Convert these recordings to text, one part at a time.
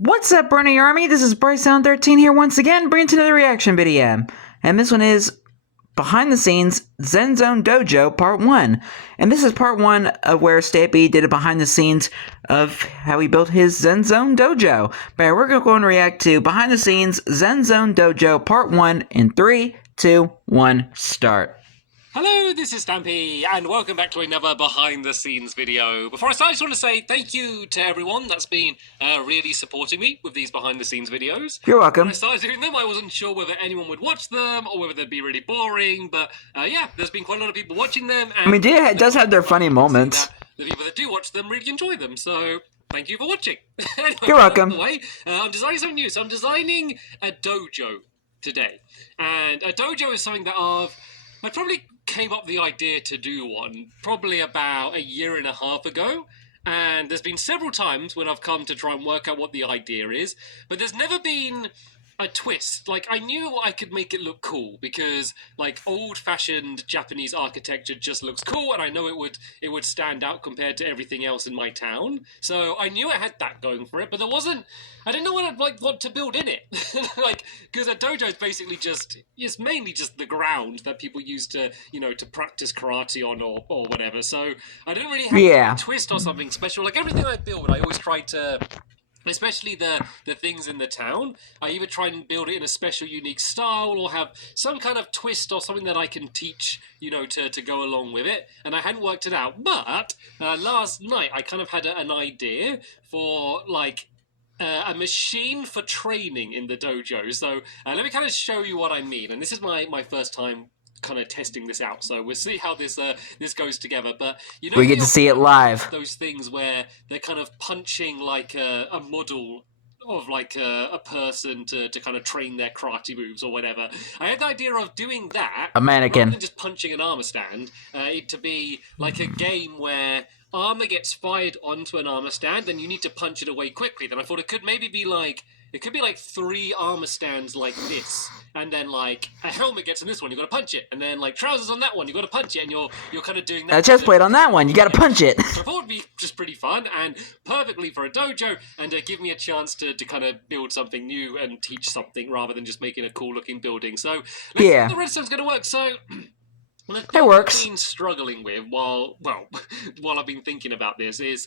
What's up, Bernie Army? This is BryceAllen13 here once again, bringing to another reaction video. And this one is Behind the Scenes Zen Zone Dojo Part 1. And this is Part 1 of where Stampy did a behind the scenes of how he built his Zen Zone Dojo. But we're going to go and react to Behind the Scenes Zen Zone Dojo Part 1 in 3, 2, 1, start. Hello, this is Stampy, and welcome back to another behind-the-scenes video. Before I start, I just want to say thank you to everyone that's been really supporting me with these behind-the-scenes videos. You're welcome. When I started doing them, I wasn't sure whether anyone would watch them, or whether they'd be really boring, but yeah, there's been quite a lot of people watching them. And I mean, it does have their funny moments. The people that do watch them really enjoy them, so thank you for watching. Anyway, you're welcome. By the way, I'm designing something new, so I'm designing a dojo today. And a dojo is something that I probably came up with the idea to do one probably about a year and a half ago, and there's been several times when I've come to try and work out what the idea is, but there's never been a twist. Like, I knew I could make it look cool because, like, old-fashioned Japanese architecture just looks cool, and I know it would stand out compared to everything else in my town. So I knew I had that going for it, but I didn't know what I'd want to build in it. Like, because a dojo is basically it's mainly just the ground that people use to, to practice karate on or whatever. So I didn't really have a twist or something special. Like, everything I build, I always try to, especially the things in the town, I either try and build it in a special, unique style or have some kind of twist or something that I can teach, to go along with it. And I hadn't worked it out. But last night, I kind of had an idea for, like, a machine for training in the dojo. So let me kind of show you what I mean. And this is my first time kind of testing this out, so we'll see how this goes together. But we get to see it live. Those things where they're kind of punching like a model of like a person to kind of train their karate moves or whatever. I had the idea of doing that, a mannequin, rather than just punching an armor stand. It to be like a game where armor gets fired onto an armor stand, then you need to punch it away quickly. Then I thought it could maybe be like, it could be like 3 armor stands like this, and then like a helmet gets in this one, you got to punch it, and then like trousers on that one, you got to punch it, and you're kind of doing that. A chest plate on that one, you got to punch it. So I thought it'd be just pretty fun and perfectly for a dojo, and give me a chance to kind of build something new and teach something rather than just making a cool looking building. So let's see how the redstone's going to work. So it works. What I've been struggling with while I've been thinking about this is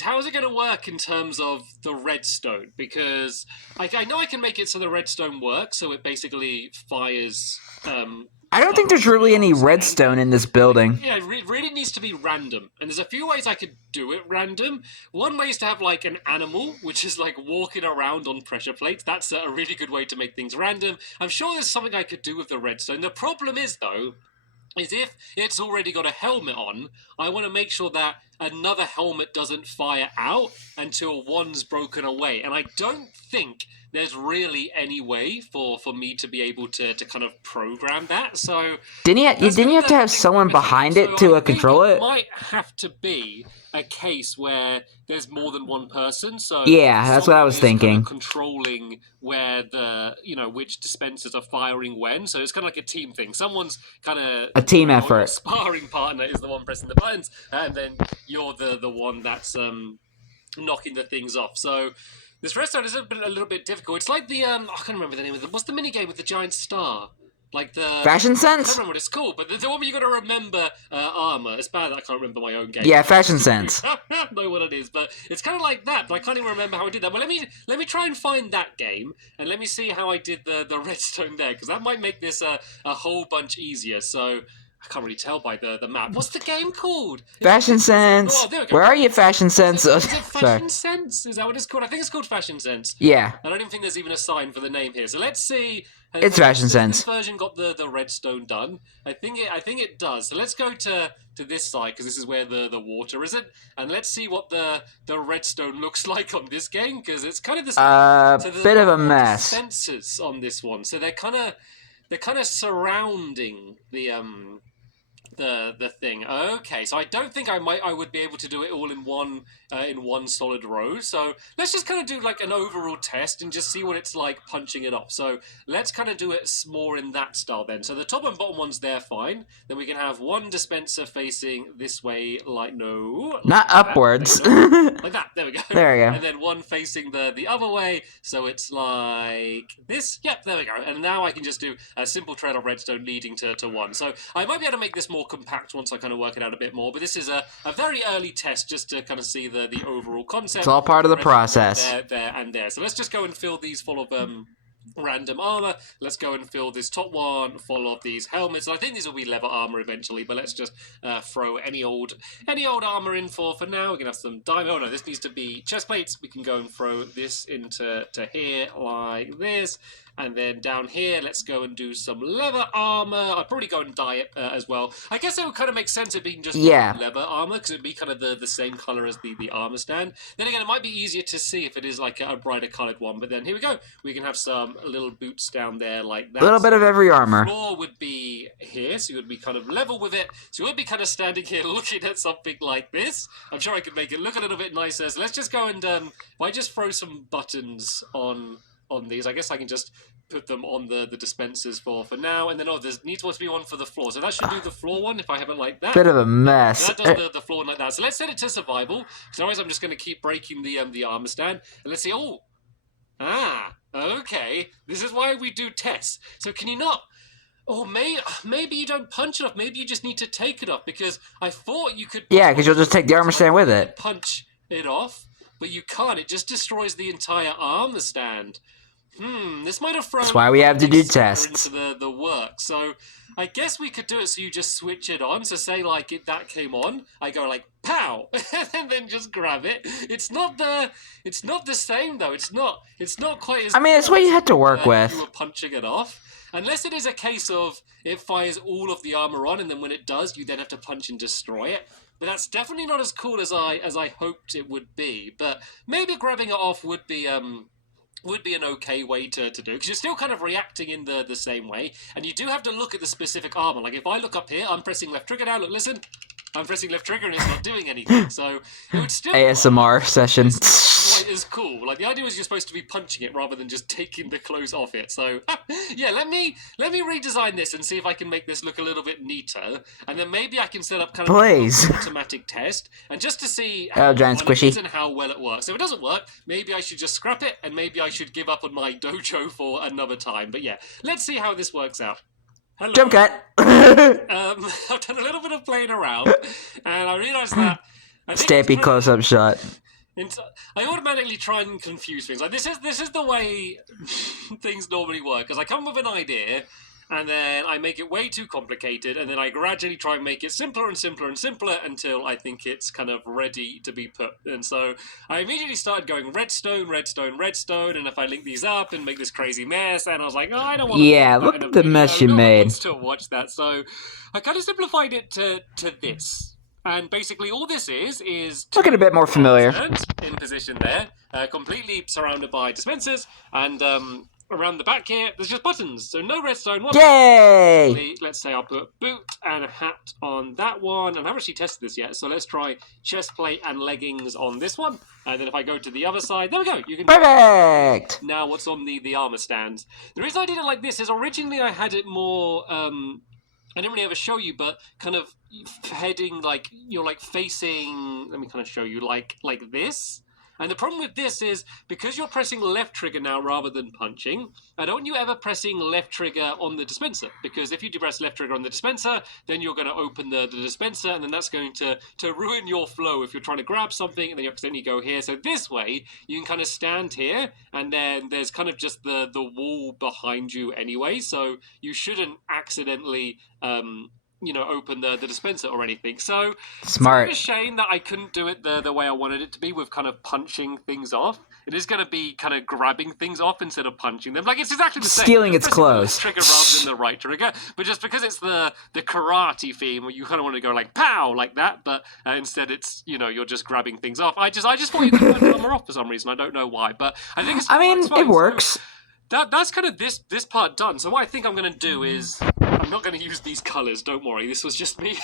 how is it going to work in terms of the redstone? Because I know I can make it so the redstone works, so it basically fires... I don't think there's really any redstone in this building. Yeah, it really needs to be random. And there's a few ways I could do it random. One way is to have, like, an animal, which is, like, walking around on pressure plates. That's a really good way to make things random. I'm sure there's something I could do with the redstone. The problem is, though, is if it's already got a helmet on, I want to make sure that another helmet doesn't fire out until one's broken away. And I don't think there's really any way for me to be able to kind of program that. So didn't you have to have someone behind it to control it? It might have to be a case where there's more than one person. So yeah, that's what I was thinking. Kind of controlling where the which dispensers are firing when. So it's kind of like a team thing. Someone's kind of a team effort. Your sparring partner is the one pressing the buttons, and then you're the one that's knocking the things off. So this redstone is a little bit difficult. It's like the I can't remember the name of it. What's the mini game with the giant star? Like the Fashion Sense? I can't remember what it's called, but the one where you got to remember armor. It's bad that I can't remember my own game. Yeah, Fashion Sense. I don't know what it is, but it's kind of like that. But I can't even remember how I did that. Well, let me try and find that game, and let me see how I did the redstone there, because that might make this a whole bunch easier. So I can't really tell by the map. What's the game called? Fashion Sense. Oh, there we go. Where are you, Fashion Sense? Is it Fashion Sense? Is that what it's called? I think it's called Fashion Sense. Yeah. I don't even think there's even a sign for the name here. So let's see. It's Fashion Sense. This version got the redstone done. I think it does. So let's go to this side, because this is where the water is, and let's see what the redstone looks like on this game, because it's kind of this bit of a mess. Dispensers on this one, so they're kind of surrounding the the thing. Okay, so I don't think I would be able to do it all in one solid row. So let's just kind of do like an overall test and just see what it's like punching it off. So let's kind of do it more in that style then. So the top and bottom ones, they're fine. Then we can have one dispenser facing this way, like not like upwards. That. Like that. There we go. There we go. And then one facing the other way, so it's like this. Yep, there we go. And now I can just do a simple trail of redstone leading to one. So I might be able to make this more compact once I kind of work it out a bit more. But this is a very early test just to kind of see the overall concept. It's all part of the process. There, and there. So let's just go and fill these full of random armor. Let's go and fill this top one full of these helmets. And I think these will be leather armor eventually, but let's just throw any old armor in for now. We can have some diamond. Oh no, this needs to be chest plates. We can go and throw this into here like this. And then down here, let's go and do some leather armor. I'd probably go and dye it as well. I guess it would kind of make sense it being just leather armor, because it'd be kind of the same color as the armor stand. Then again, it might be easier to see if it is like a brighter colored one. But then here we go. We can have some little boots down there like that. A little bit of every armor. The floor would be here, so you would be kind of level with it. So you would be kind of standing here looking at something like this. I'm sure I could make it look a little bit nicer. So let's just go and if I just throw some buttons on these, I guess I can just put them on the dispensers for now. And then there needs to be one for the floor. So that should do the floor one if I have it like that. Bit of a mess. So that does the floor one like that. So let's set it to survival, because otherwise I'm just going to keep breaking the armor stand. And let's see. Oh, okay. This is why we do tests. So can you not? Oh, maybe you don't punch it off. Maybe you just need to take it off, because I thought you could. Yeah, because you'll just take the armor stand with it. Punch it off, but you can't. It just destroys the entire armor stand. This might have thrown. That's why we have to do tests. Into the work. So I guess we could do it so you just switch it on. So say like that came on, I go like pow, and then just grab it. It's not the same though. It's not quite as. I mean, it's what you had to work with. You were punching it off. Unless it is a case of it fires all of the armor on, and then when it does, you then have to punch and destroy it. But that's definitely not as cool as I hoped it would be. But maybe grabbing it off would be an okay way to do, because you're still kind of reacting in the same way, and you do have to look at the specific armor. Like if I look up here, I'm pressing left trigger now. Look, listen. I'm pressing left trigger and it's not doing anything, so it would still ASMR session. It's quite as cool. Like the idea was you're supposed to be punching it rather than just taking the clothes off it. So yeah, let me redesign this and see if I can make this look a little bit neater, and then maybe I can set up kind of an automatic test, and just to see how giant squishy and how well it works. If it doesn't work, maybe I should just scrap it, and maybe I should give up on my dojo for another time. But yeah, let's see how this works out. Hello. Jump cut. I've done a little bit of playing around, and I realised that Stampy close-up shot. I automatically try and confuse things. Like this is the way things normally work. Because I come with an idea, and then I make it way too complicated, and then I gradually try and make it simpler and simpler and simpler until I think it's kind of ready to be put. And so I immediately started going redstone, redstone, redstone, and if I link these up and make this crazy mess, and I was like, oh, I don't want to. Yeah, look at the mess you made. To watch that, so I kind of simplified it to this. And basically all this is looking a bit more familiar. In position there, completely surrounded by dispensers, and around the back here, there's just buttons, so no redstone. Yay! Let's say I'll put boot and a hat on that one, and I haven't actually tested this yet, so let's try chest plate and leggings on this one, and then if I go to the other side, there we go. You can perfect. Now what's on the armor stand. The reason I did it like this is originally I had it more. I didn't really ever show you, but kind of heading like you're like facing. Let me kind of show you like this. And the problem with this is, because you're pressing left trigger now rather than punching, I don't want you ever pressing left trigger on the dispenser, because if you do press left trigger on the dispenser, then you're going to open the dispenser, and then that's going to ruin your flow if you're trying to grab something and then you accidentally go here. So this way, you can kind of stand here, and then there's kind of just the wall behind you anyway, so you shouldn't accidentally open the dispenser or anything. So smart. It's a shame that I couldn't do it the way I wanted it to be, with kind of punching things off. It is going to be kind of grabbing things off instead of punching them. Like, it's exactly the same. Stealing its clothes. Trigger rather than the right trigger. But just because it's the karate theme where you kind of want to go like pow like that, but instead it's you're just grabbing things off. I just thought you could punch them off for some reason. I don't know why, but I think it's. I mean, it works. So that's kind of this part done. So what I think I'm going to do is I'm not going to use these colours, don't worry. This was just me.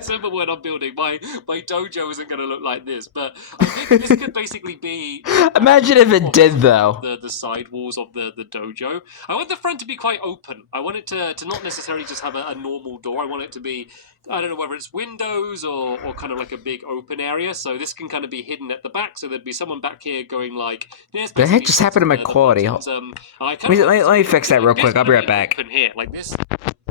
Simple when I'm building. My dojo isn't going to look like this, but I think this could basically be... Imagine if it did, though. The side walls of the dojo. I want the front to be quite open. I want it to not necessarily just have a normal door. I want it to be, I don't know whether it's windows or kind of like a big open area. So this can kind of be hidden at the back. So there'd be someone back here going like... The heck just happened to my quality? Let me fix that real quick. I'll be right back. Here, like this.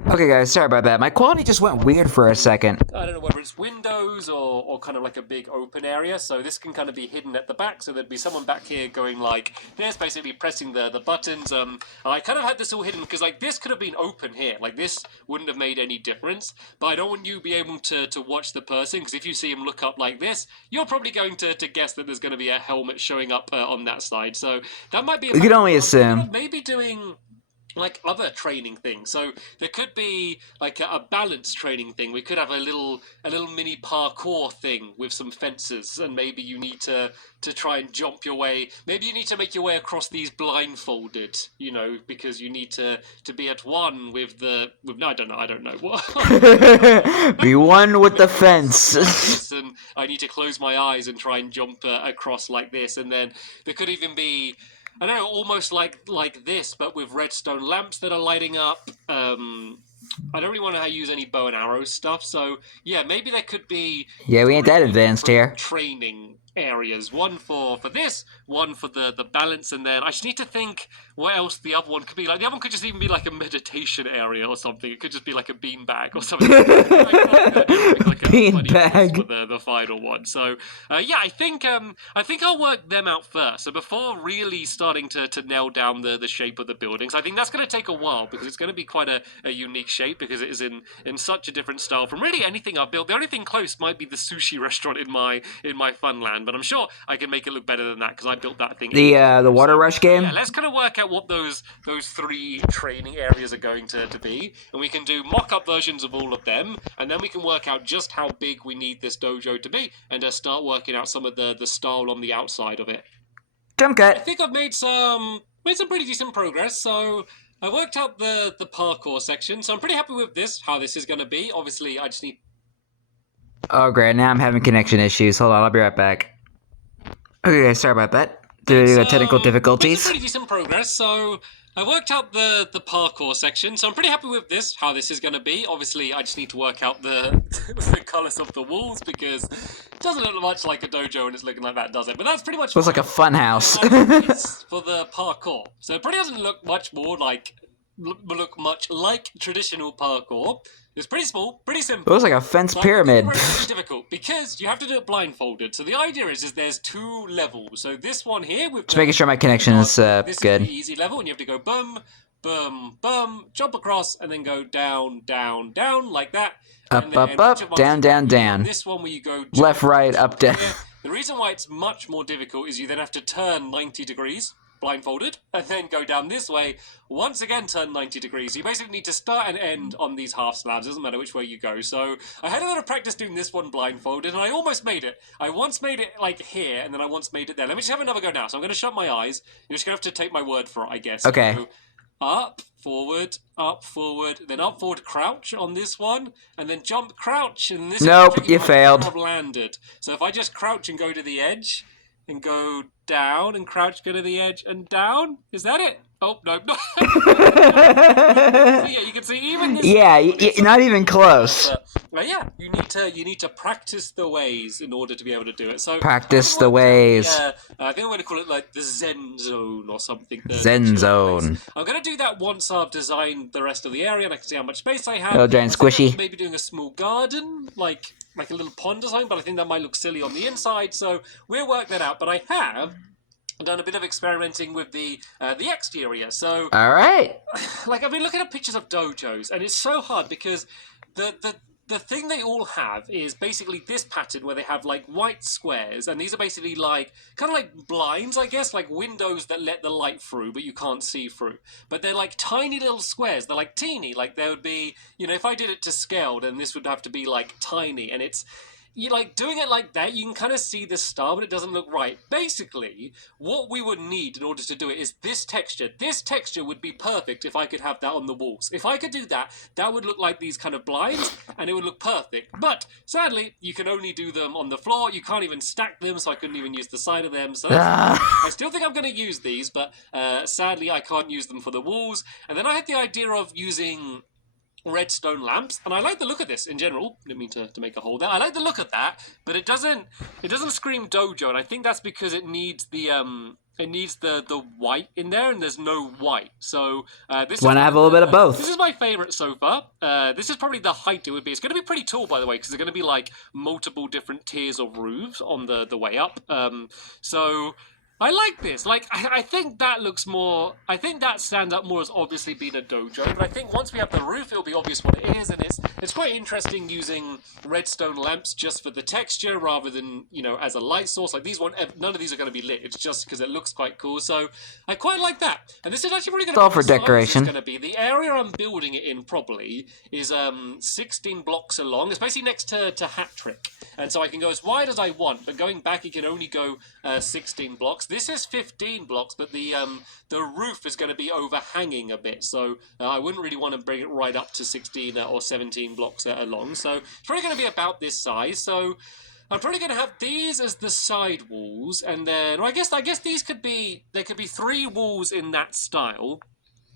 Okay, guys, sorry about that. My quality just went weird for a second. I don't know whether it's windows or kind of like a big open area, so this can kind of be hidden at the back, so there'd be someone back here going like, there's basically pressing the buttons. I kind of had this all hidden, because like this could have been open here, like this wouldn't have made any difference, but I don't want you to be able to watch the person, because if you see him look up like this, you're probably going to guess that there's going to be a helmet showing up on that side, so that might be... We can only assume. Maybe doing... like other training things. So there could be like a balance training thing. We could have a little mini parkour thing with some fences, and maybe you need to try and jump your way. Maybe you need to make your way across these blindfolded, you know, because you need to be at one with no, I don't know what. Be one with the fence. And I need to close my eyes and try and jump across like this, and then there could even be, I don't know, almost like this, but with redstone lamps that are lighting up. I don't really want to use any bow and arrow stuff, so yeah, maybe there could be... Yeah, we ain't that advanced here. Training areas. One for this, one for the balance, and then I just need to think what else the other one could be. Like, the other one could just even be like a meditation area or something. It could just be like a beanbag or something. Beanbag. For the final one. So, yeah, I think I'll work them out first. So before really starting to nail down the shape of the buildings, I think that's going to take a while, because it's going to be quite a unique shape, because it is in such a different style from really anything I've built. The only thing close might be the sushi restaurant in my Funland, but I'm sure I can make it look better than that, because I built that thing. The Water Rush game? Yeah, let's kind of work out what those three training areas are going to be, and we can do mock-up versions of all of them, and then we can work out just how big we need this dojo to be, and start working out some of the style on the outside of it. Jump cut. I think I've made some pretty decent progress, so I worked out the parkour section, so I'm pretty happy with this, how this is going to be. Obviously, I just need... Oh, great. Now I'm having connection issues. Hold on, I'll be right back. Okay, guys, sorry about that. Due to technical difficulties. Pretty decent progress, so I worked out the parkour section, so I'm pretty happy with this, how this is going to be. Obviously, I just need to work out the colours of the walls, because it doesn't look much like a dojo and it's looking like that, does it? But that's pretty much... Looks like a fun house. For the parkour. So it probably doesn't look much like traditional parkour. It's pretty small, pretty simple. It looks like a fence pyramid. It's difficult because you have to do it blindfolded. So the idea is there's two levels. So this one here with... Just making sure my connection is good. This is the easy level, and you have to go boom, boom, boom, jump across, and then go down, down, down, like that. Up, up, down, down, down. This one where you go... Left, right, up, down. The reason why it's much more difficult is you then have to turn 90 degrees. Blindfolded, and then go down this way, once again turn 90 degrees. You basically need to start and end on these half slabs, doesn't matter which way you go. So I had a lot of practice doing this one blindfolded, and I almost made it. I once made it like here, and then I once made it there. Let me just have another go now. So I'm going to shut my eyes. You're just going to have to take my word for it, I guess. Okay. So, up, forward, then up, forward, crouch on this one, and then jump, crouch, and this... Nope, you failed. I've landed. So if I just crouch and go to the edge, and go down, and crouch, go to the edge, and down? Is that it? Oh, no. Yeah, you can see even this... Yeah, not even close. Yeah, you need to practice the ways in order to be able to do it. So practice the ways. I think I'm going to call it like the Zen Zone or something. Zen Zone. I'm going to do that once I've designed the rest of the area and I can see how much space I have. Oh, giant squishy. Maybe doing a small garden, like a little pond or something, but I think that might look silly on the inside, so we'll work that out. But I have done a bit of experimenting with the exterior. So, all right. Like, I've been looking at pictures of dojos, and it's so hard because the thing they all have is basically this pattern where they have like white squares, and these are basically like kind of like blinds, I guess, like windows that let the light through, but you can't see through. But they're like tiny little squares. They're like teeny. Like there would be, if I did it to scale, then this would have to be like tiny, and it's. you like doing it like that, you can kind of see the star, but it doesn't look right. Basically, what we would need in order to do it is this texture. This texture would be perfect if I could have that on the walls. If I could do that, that would look like these kind of blinds, and it would look perfect. But sadly, you can only do them on the floor. You can't even stack them, so I couldn't even use the side of them. So I still think I'm going to use these, but sadly, I can't use them for the walls. And then I had the idea of using redstone lamps, and I like the look of this in general. Didn't mean to make a hole there. I like the look of that, but it doesn't scream dojo, and I think that's because it needs the white in there, and there's no white. So this want to have a little bit of both. This is my favorite so far. This is probably the height it would be. It's going to be pretty tall, by the way, because there's going to be like multiple different tiers of roofs on the way up. So I like this. Like, I think that looks more... I think that stands up more as obviously being a dojo. But I think once we have the roof, it'll be obvious what it is. And it's quite interesting using redstone lamps just for the texture rather than, you know, as a light source. Like, none of these are going to be lit. It's just because it looks quite cool. So I quite like that. And this is actually really going to be... It's all for decoration. Going to be. The area I'm building it in probably is 16 blocks along. It's basically next to Hat Trick. And so I can go as wide as I want. But going back, you can only go 16 blocks. This is 15 blocks, but the roof is going to be overhanging a bit, so I wouldn't really want to bring it right up to 16 or 17 blocks along. So it's probably going to be about this size. So I'm probably going to have these as the side walls, and then I guess these could be 3 walls in that style.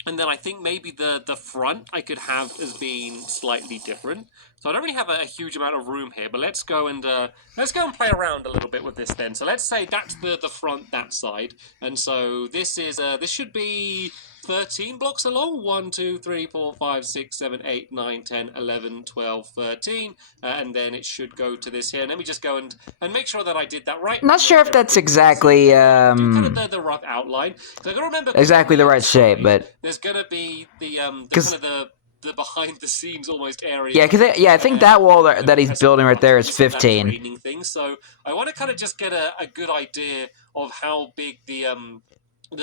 And then I think maybe the front I could have as being slightly different. So I don't really have a huge amount of room here, but let's go and play around a little bit with this then. So let's say that's the front, that side, and so this is this should be 13 blocks along. 1, 2, 3, 4, 5, 6, 7, 8, 9, 10, 11, 12, 13. And then it should go to this here. Let me just go and make sure that I did that right. Not sure if that's exactly kind of the rough outline. So I got to remember exactly the right shape, but there's going to be the kind of the behind the scenes almost area. Yeah, because I think that wall that he's building right there is 15. Thing. So I want to kind of just get a good idea of how big the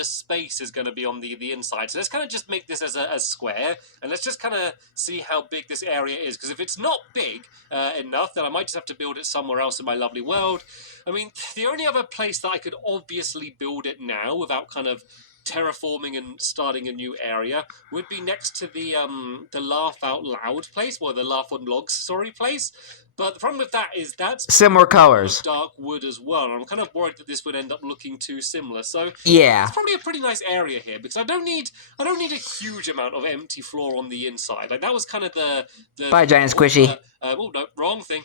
space is going to be on the inside. So let's kind of just make this as a square, and let's just kind of see how big this area is. Because if it's not big enough, then I might just have to build it somewhere else in my lovely world. I mean, the only other place that I could obviously build it now without kind of terraforming and starting a new area would be next to the laugh out loud place, or the laugh on logs, sorry, place. But the problem with that is that's similar colors, dark wood as well, and I'm kind of worried that this would end up looking too similar. So yeah, it's probably a pretty nice area here, because I don't need a huge amount of empty floor on the inside. Like that was kind of the bye giant squishy. Oh no, wrong thing.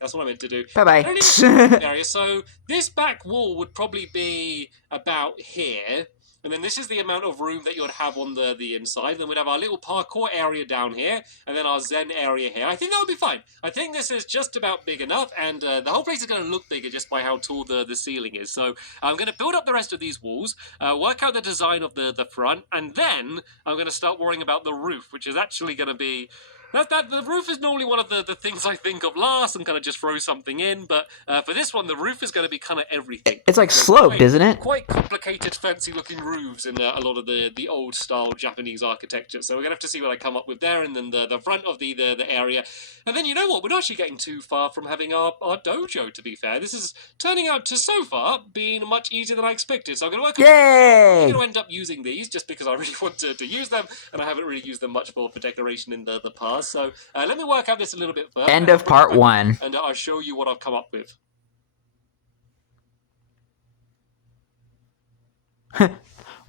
That's what I meant to do. Bye bye. Area. So this back wall would probably be about here. And then this is the amount of room that you would have on the inside. Then we'd have our little parkour area down here, and then our zen area here. I think that would be fine. I think this is just about big enough, and the whole place is going to look bigger just by how tall the ceiling is. So I'm going to build up the rest of these walls, work out the design of the front, and then I'm going to start worrying about the roof, which is actually going to be... the roof is normally one of the things I think of last and kind of just throw something in, but for this one, the roof is going to be kind of everything. It's like sloped, isn't it? Quite complicated, fancy-looking roofs in a lot of the old-style Japanese architecture, so we're going to have to see what I come up with there, and then the front of the area. And then, you know what, we're not actually getting too far from having our dojo, to be fair. This is turning out to, so far, being much easier than I expected, so I'm going to work on... Yay! I'm going to end up using these, just because I really want to use them, and I haven't really used them much for decoration in the past. So let me work out this a little bit further. End of part 1. And I'll show you what I've come up with.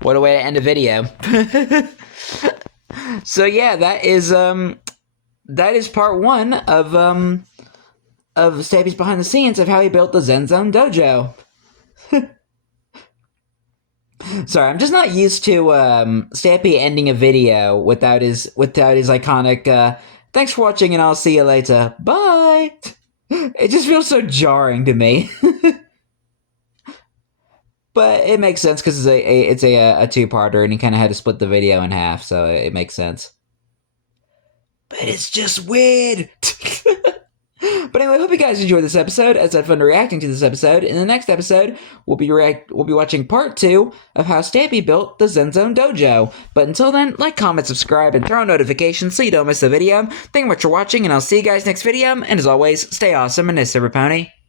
What a way to end a video. So yeah, that is part 1 of Stampy's behind the scenes of how he built the Zen Zone Dojo. Sorry, I'm just not used to Stampy ending a video without his iconic thanks for watching and I'll see you later. Bye. It just feels so jarring to me. But it makes sense because it's a two-parter and he kind of had to split the video in half, so it makes sense. But it's just weird. But anyway, I hope you guys enjoyed this episode, as I had fun reacting to this episode. In the next episode, we'll be watching part 2 of how Stampy built the Zen Zone Dojo. But until then, like, comment, subscribe, and turn on notifications so you don't miss the video. Thank you much for watching, and I'll see you guys next video. And as always, stay awesome and nice, Pony.